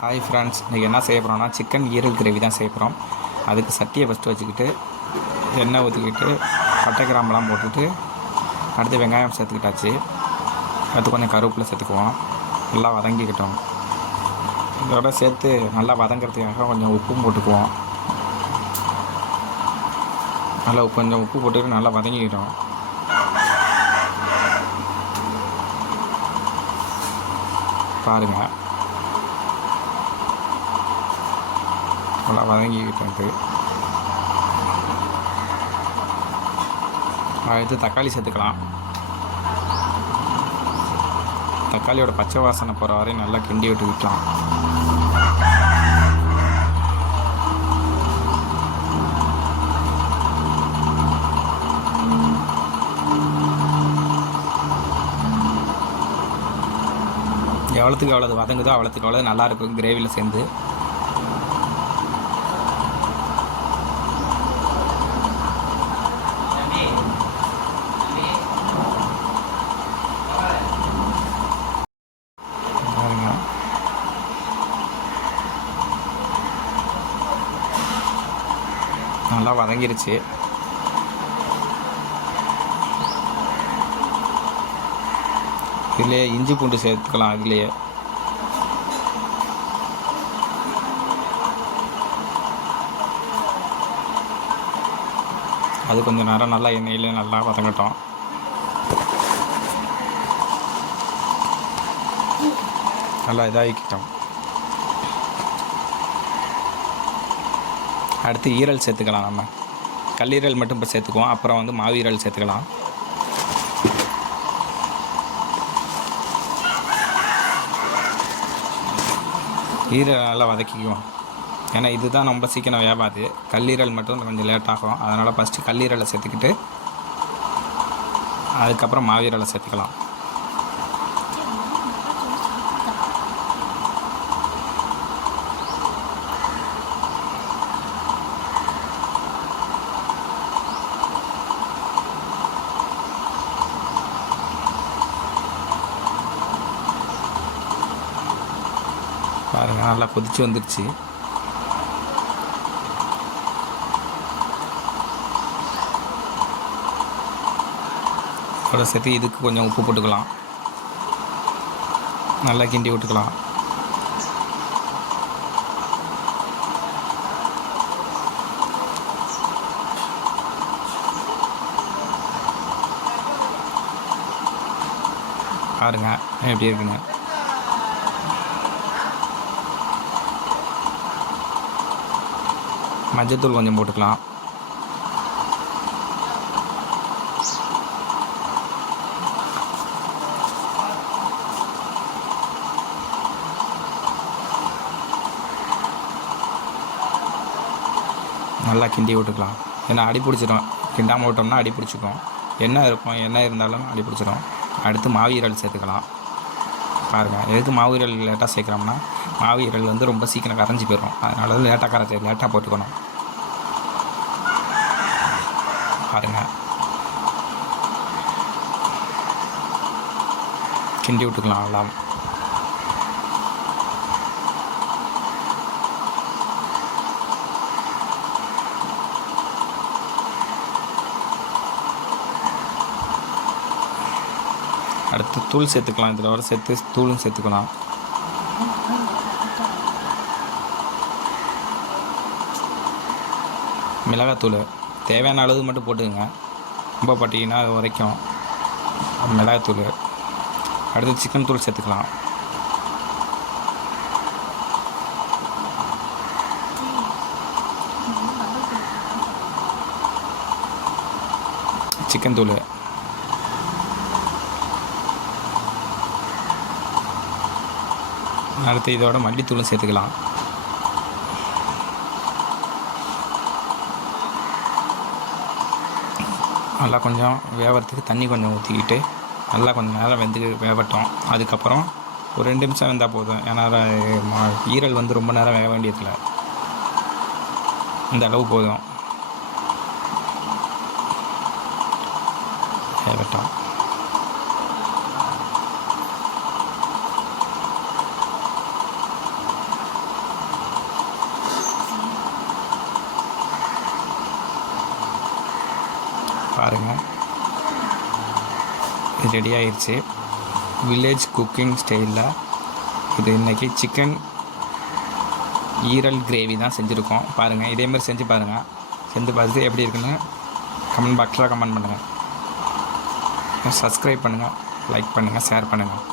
Hi friends, இன்றைக்கி என்ன செய்ய போகிறோம்னா சிக்கன் ஈரல் கிரேவி தான் செய்ய போகிறோம். அதுக்கு சட்டியை ஃபஸ்ட்டு வச்சுக்கிட்டு எண்ணெய் ஊற்றிக்கிட்டு பட்டை கிராம்பெலாம் போட்டுட்டு அடுத்து வெங்காயம் சேர்த்துக்கிட்டாச்சு. அடுத்து கொஞ்சம் கருவேப்பிலை சேர்த்துக்குவோம். நல்லா வதங்கிக்கிட்டோம். இதோட சேர்த்து நல்லா வதங்கிறதுக்காக கொஞ்சம் உப்பும் போட்டுக்குவோம். நல்லா கொஞ்சம் உப்பு போட்டுட்டு நல்லா வதங்கிக்கிட்டோம். பாருங்கள், நல்லா வதங்கிக்கிட்டு அடுத்து தக்காளி சேர்த்துக்கலாம். தக்காளியோட பச்சை வாசனை போகிற வரையும் நல்லா கிண்டி விட்டுக்கலாம். எவ்வளோத்துக்கு எவ்வளோ வதங்குதோ அவ்வளோத்துக்கு எவ்வளோ நல்லாயிருக்கும் கிரேவியில் சேர்ந்து. நல்லா வதங்கிருச்சு. இதுலேயே இஞ்சி பூண்டு சேர்த்துக்கலாம். இதுலேயே அது கொஞ்சம் நேரம் நல்லா எண்ணெயில் நல்லா வதங்கட்டும். நல்லா இதாகிக்கிட்டோம். அடுத்து ஈரல் சேர்த்துக்கலாம். நம்ம கல்லீரல் மட்டும் இப்போ சேர்த்துக்குவோம். அப்புறம் வந்து மாவீரல் சேர்த்துக்கலாம். ஈரல் நல்லா வதக்கிக்குவோம். ஏன்னா இதுதான் ரொம்ப சீக்கிரம் வேகாது. கல்லீரல் மட்டும் கொஞ்சம் லேட் ஆகும். அதனால் ஃபஸ்ட்டு கல்லீரலை சேர்த்துக்கிட்டு அதுக்கப்புறம் மாவீரலை சேர்த்துக்கலாம். பாருங்கள், நல்லா கொதிச்சு வந்துடுச்சு. அதோட சேர்த்து இதுக்கு கொஞ்சம் உப்பு போட்டுக்கலாம். நல்லா கிண்டி விட்டுக்கலாம். பாருங்க எப்படி இருக்குன்னு. மஞ்சத்தூள் கொஞ்சம் போட்டுக்கலாம். நல்லா கிண்டி விட்டுக்கலாம். ஏன்னா அடி பிடிச்சிடும். கிண்டாமல் விட்டோம்னா அடி பிடிச்சிக்கும். எண்ணெய் இருக்கும், எண்ணெய் இருந்தாலும் அடி பிடிச்சிடும். அடுத்து மாவீரல் சேர்த்துக்கலாம். பாருங்கள், எதுக்கு மாவீரல் லேட்டாக சேர்க்குறோம்னா மாவீரல் வந்து ரொம்ப சீக்கிரம் கரைஞ்சி போயிடும். அதனால லேட்டாக போட்டுக்கணும். பாருங்கள், கிண்டி விட்டுக்கலாம் நல்லா. அடுத்து தூள் சேர்த்துக்கலாம். இதில் வர சேர்த்து தூளும் சேர்த்துக்கலாம். மிளகாத்தூள் தேவையான அளவு மட்டும் போட்டுக்கோங்க. ரொம்ப போட்டிங்கன்னா அது உரைக்கும். மிளகாத்தூள். அடுத்து சிக்கன் தூள் சேர்த்துக்கலாம். சிக்கன் தூள். அடுத்து இதோட மல்லித்தூளும் சேர்த்துக்கலாம். நல்லா கொஞ்சம் வேகிறதுக்கு தண்ணி கொஞ்சம் ஊற்றிக்கிட்டு நல்லா கொஞ்சம் நேரம் வேகட்டும். அதுக்கப்புறம் ஒரு 2 நிமிஷம் வெந்தால் போதும். ஏன்னா ஈரல் வந்து ரொம்ப நேரம் வேக வேண்டியதில்லை. இந்த அளவு போதும். வேகட்டும். பாருங்கள், இது ரெடி ஆயிடுச்சு. வில்லேஜ் குக்கிங் ஸ்டைலில் இது இன்றைக்கி சிக்கன் ஈரல் கிரேவி தான் செஞ்சுருக்கோம். பாருங்கள், இதேமாதிரி செஞ்சு பாருங்கள். செஞ்சு பார்த்துட்டு எப்படி இருக்குன்னு கமெண்ட் பாக்ஸில் கமெண்ட் பண்ணுங்கள். சப்ஸ்கிரைப் பண்ணுங்கள், லைக் பண்ணுங்கள், ஷேர் பண்ணுங்கள்.